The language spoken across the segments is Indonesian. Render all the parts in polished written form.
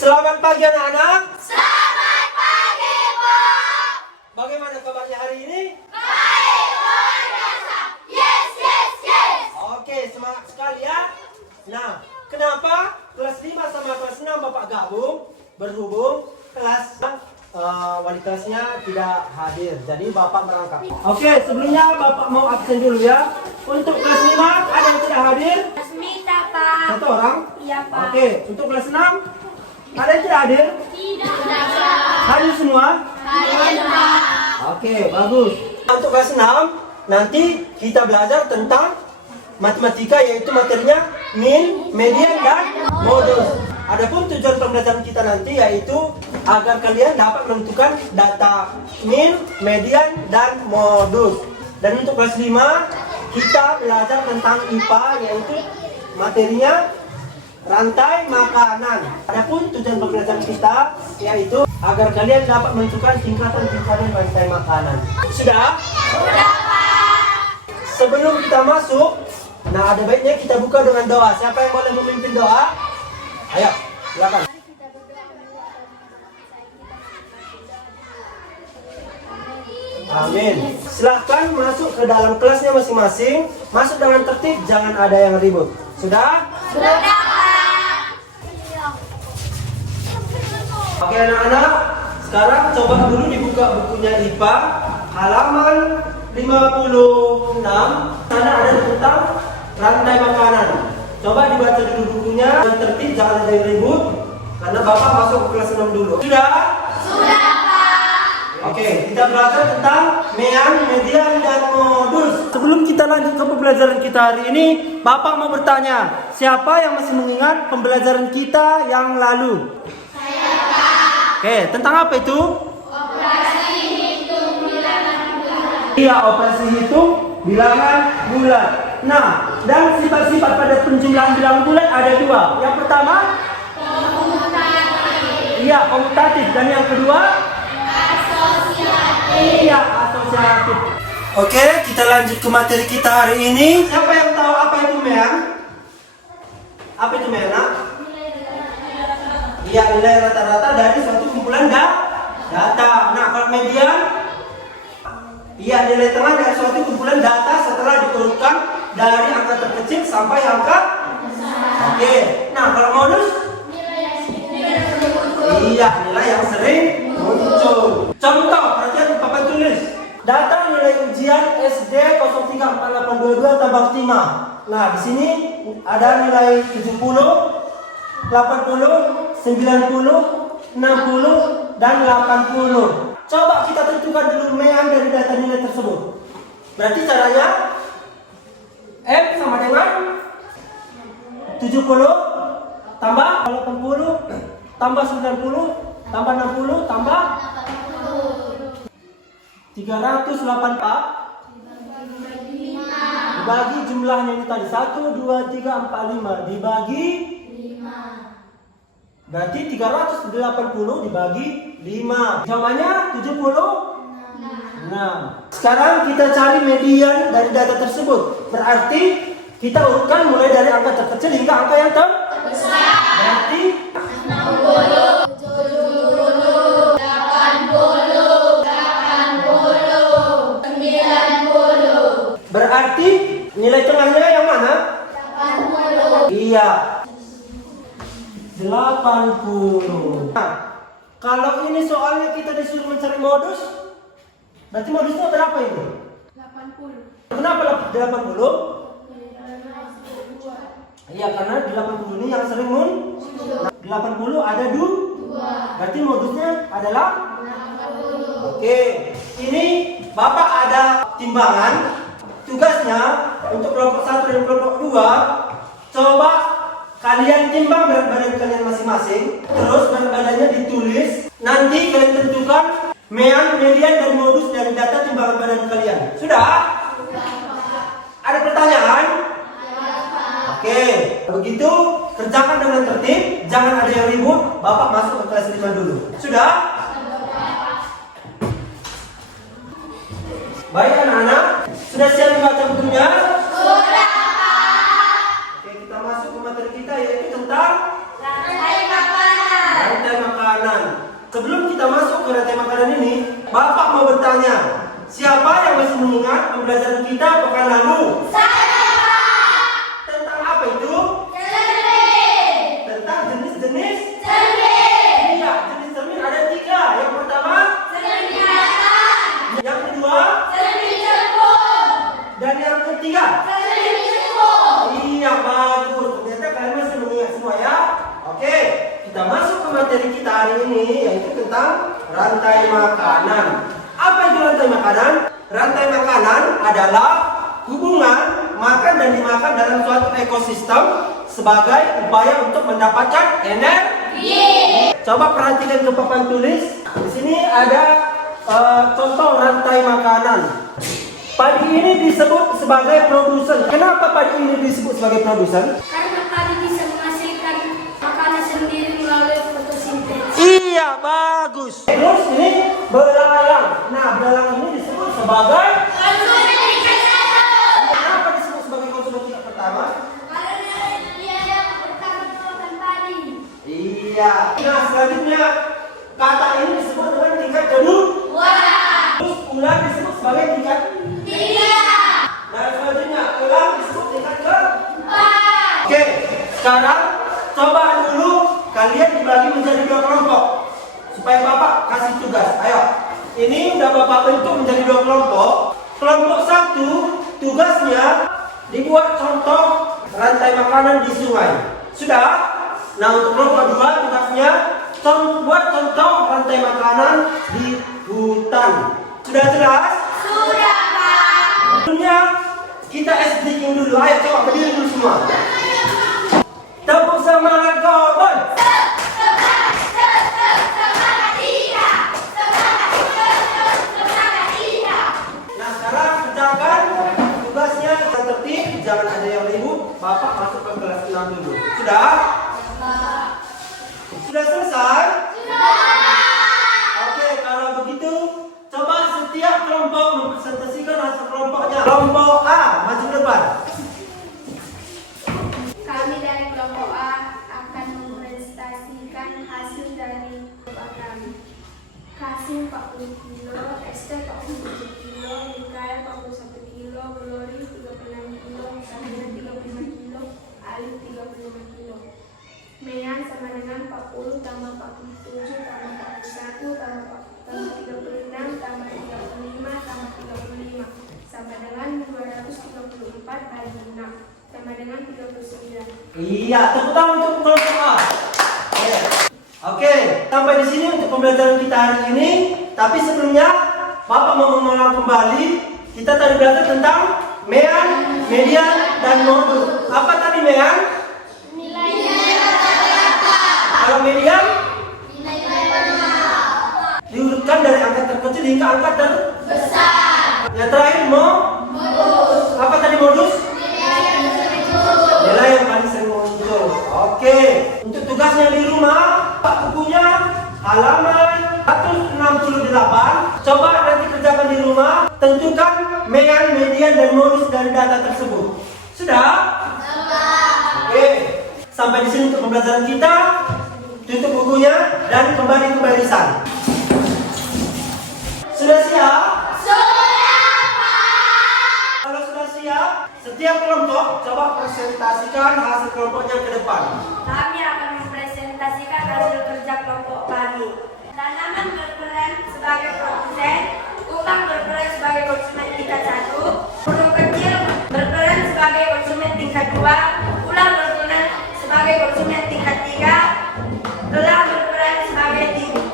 Selamat pagi anak-anak. Selamat pagi, Pak. Bagaimana kabarnya hari ini? Baik, luar biasa. Yes, yes, yes. Oke, semangat sekali ya. Nah, kenapa kelas 5 sama kelas 6 Bapak gabung? Berhubung kelas wali kelasnya tidak hadir, jadi Bapak berangkat. Oke, sebelumnya Bapak mau absen dulu ya. Untuk kelas 5 ada yang tidak hadir? Asmita, Pak. Satu orang? Iya, Pak. Oke, untuk kelas 6 ada yang tidak hadir? Tidak, Pak. Hadir semua? Hadir, Pak. Oke, bagus. Untuk kelas 6 nanti kita belajar tentang matematika, yaitu materinya min, median, dan modus. Adapun tujuan pembelajaran kita nanti yaitu agar kalian dapat menentukan data min, median, dan modus. Dan untuk kelas 5 kita belajar tentang IPA, yaitu materinya rantai makanan. Adapun tujuan pembelajaran kita yaitu agar kalian dapat menentukan tingkatan-tingkatan rantai makanan. Sudah? Sudah, Pak. Sebelum kita masuk, nah ada baiknya kita buka dengan doa. Siapa yang boleh memimpin doa? Ayo, silakan. Amin. Silahkan masuk ke dalam kelasnya masing-masing. Masuk dengan tertib, jangan ada yang ribut. Sudah? Sudah, Pak. Oke anak-anak, sekarang coba dulu dibuka bukunya IPA halaman 56. Sana ada tentang rantai makanan. Coba dibaca dulu bukunya dengan tertib, jangan ada yang ribut, karena Bapak masuk ke kelas 6 dulu. Sudah? Sudah, Pak. Oke, kita belajar tentang mean, median, dan modus. Sebelum kita lanjut ke pembelajaran kita hari ini, Bapak mau bertanya, siapa yang masih mengingat pembelajaran kita yang lalu? Saya, Pak. Oke, tentang apa itu? Operasi hitung bilangan bulan. Iya, operasi hitung bilangan bulan. Nah, dan sifat-sifat pada penjumlahan bilangan bulan ada dua. Yang pertama, Komutatif. iya, komutatif. Dan yang kedua, Asosiatif. iya, asosiatif. Oke, kita lanjut ke materi kita hari ini. Siapa yang tahu apa itu mean? Apa itu mean? Nak? Iya, nilai rata-rata dari suatu kumpulan data. Nah, kalau median, iya, nilai tengah dari suatu kumpulan data setelah diurutkan dari angka terkecil sampai angka besar. Oke. Nah, kalau modus? Iya, nilai yang sering muncul. Contoh, perhatian papan tulis. Data nilai ujian SD 034822 tabang 5. Nah, di sini ada nilai 70, 80, 90, 60, dan 80. Coba kita tentukan dulu mean dari data nilai tersebut. Berarti caranya M sama dengan 70 tambah 80 tambah 90 tambah 60 tambah 384 dibagi jumlahnya ini tadi 1, 2, 3, 4, 5 dibagi 5. Berarti 380 dibagi 5. Jawabannya 76. Sekarang kita cari median dari data tersebut. Berarti kita urutkan mulai dari angka terkecil hingga angka yang terbesar. Berarti 60, 70, 80, 90, 90. berarti nilai tengahnya yang mana? 80. Iya. 80. Nah, kalau ini soalnya kita disuruh mencari modus, berarti modusnya berapa ini? 80. Kenapa 80? Iya, karena 80 ini yang sering muncul. 80 ada 2. Berarti modusnya adalah 80. Oke. Ini Bapak ada timbangan. Tugasnya untuk kelompok 1 dan kelompok 2, coba kalian timbang berat badan kalian masing-masing. Terus berat badannya ditulis. Nanti kalian tentukan mean, median, dan modus dari data timbangan badan kalian. Sudah? Ada pertanyaan? Oke, begitu kerjakan dengan tertib, jangan ada yang ribut. Bapak masuk ke kelas 5 dulu. Sudah? Baik anak-anak, sudah siap membaca bukunya? Sudah, Pak. Oke, kita masuk ke materi kita yaitu tentang Rantai makanan. makanan. Sebelum kita masuk ke rantai makanan ini, Bapak mau bertanya, siapa yang masih mengingat pembelajaran kita pekan lalu? Saya. Tentang apa itu? Cermin. Tentang jenis-jenis. Cermin. Iya, jenis cermin ada 3. Yang pertama, Cermin kelihatan. yang kedua, Cermin cembung. dan yang ketiga. Cermin cembung. Iya, bagus. Ternyata kalian masih mengingat semua ya. Oke, kita masuk ke materi kita hari ini, yaitu tentang rantai makanan. Apa itu rantai makanan? Rantai makanan adalah hubungan makan dan dimakan dalam suatu ekosistem sebagai upaya untuk mendapatkan energi. Coba perhatikan ke papan tulis. Di sini ada contoh rantai makanan. Padi ini disebut sebagai produsen. Kenapa padi ini disebut sebagai produsen? Karena padi bisa menghasilkan makanan sendiri melalui fotosintesis. Iya, bagus. Terus ini belalang. Nah, belalang ini disebut sebagai Konsumen tingkat 1. kenapa disebut sebagai konsumen tingkat pertama? Karena dia yang bertanggung padi. Iya. Nah, selanjutnya kata ini disebut dengan tingkat kedua. Terus ular disebut sebagai tingkat. 3. Nah, selanjutnya elang disebut tingkat ke. 4. Oke, sekarang coba dulu kalian dibagi menjadi 2 kelompok supaya Bapak kasih tugas. Ayo, ini udah Bapak bentuk menjadi 2 kelompok. Kelompok 1 tugasnya dibuat contoh rantai makanan di sungai. Sudah? Nah, untuk kelompok 2 tugasnya buat contoh rantai makanan di hutan. Sudah jelas? Sudah, Pak. Sebelumnya kita SDGing dulu. Ayo coba berdiri dulu semua. Tepuk semangat kawan. Semangat 3. Semangat 3. Nah, sekarang kerjakan tugasnya dengan tertib, jangan ada yang ribut. Bapak masuk ke kelas 6 dulu. Sudah? Sudah selesai? Oke, kalau begitu coba setiap kelompok mempresentasikan hasil kelompoknya. Kelompok A, maju ke depan. Kami dari kelompok A akan mempresentasikan hasil dari kelompok kami. Kasim 40 kilo, Esther 47 kilo, Mikael 41 kilo, Glory 36 kilo, Sabina 35 kilo, Alif 35 kilo. Meyan sama dengan 40 tambah 47 tambah 41 tambah 36 tambah 35 tambah 35 sama dengan 234 kali 6 sama dengan 39. Iya, tepuk tangan untuk kelompok A. Oke, sampai di sini untuk pembelajaran kita hari ini. Tapi sebelumnya, Bapak mau mengulang kembali. Kita tadi belajar tentang mean, median, dan modus. Apa tadi mean? Kalau median? Diurutkan dari angka terkecil hingga angka terbesar. Yang terakhir modus. Apa tadi modus? Nilai yang paling sering muncul. Oke, untuk tugasnya di rumah, bukunya halaman 168. Coba nanti kerjakan di rumah. Tentukan mean, median, dan modus dari data tersebut. Sudah? Oke, sampai di sini untuk pembelajaran kita. Tutup bukunya dan kembali ke barisan. Sudah siap? Kalau sudah siap, setiap kelompok coba presentasikan hasil kelompoknya ke depan. Kami akan mempresentasikan hasil kerja kelompok kami. Tanaman berperan sebagai produsen, Ukang berperan sebagai konsumen tingkat 1, burung kecil berperan sebagai konsumen tingkat 2, ular berperan sebagai konsumen tingkat 3, elang berperan sebagai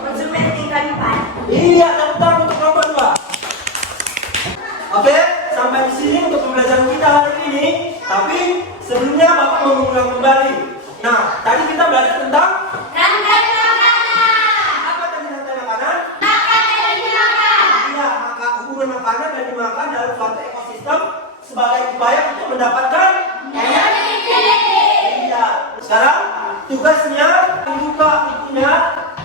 konsumen tingkat 4. Iya, tepuk tangan untuk kelompok 2. Oke, sampai di sini untuk pembelajaran kita hari ini. Tapi sebelumnya Bapak mau mengulang kembali. Nah, tadi kita belajar tentang Rantai makanan. apa tadi rantai makanan? Makan dan dimakan. Iya, maka hubungan makanan dan dimakan dalam suatu ekosistem sebagai upaya untuk mendapatkan energi. Iya. Sekarang tugasnya membuka bukunya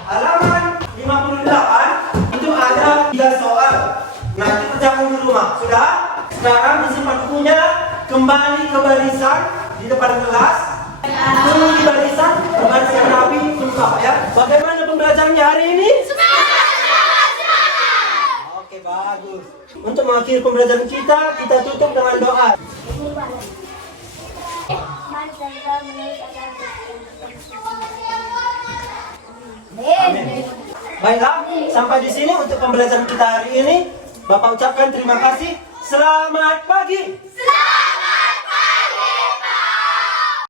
halaman 58. Itu ada 3 soal. Nanti kerjakan di rumah. Sudah? Sekarang disimpan bukunya, kembali ke barisan di depan kelas. Tunggu di barisan, berbaris yang rapi, tunggu ya. Bagaimana pembelajarannya hari ini? Oke, bagus. Untuk mengakhiri pembelajaran kita tutup dengan doa. Amin. Baiklah, sampai di sini untuk pembelajaran kita hari ini. Bapak ucapkan terima kasih. Selamat pagi.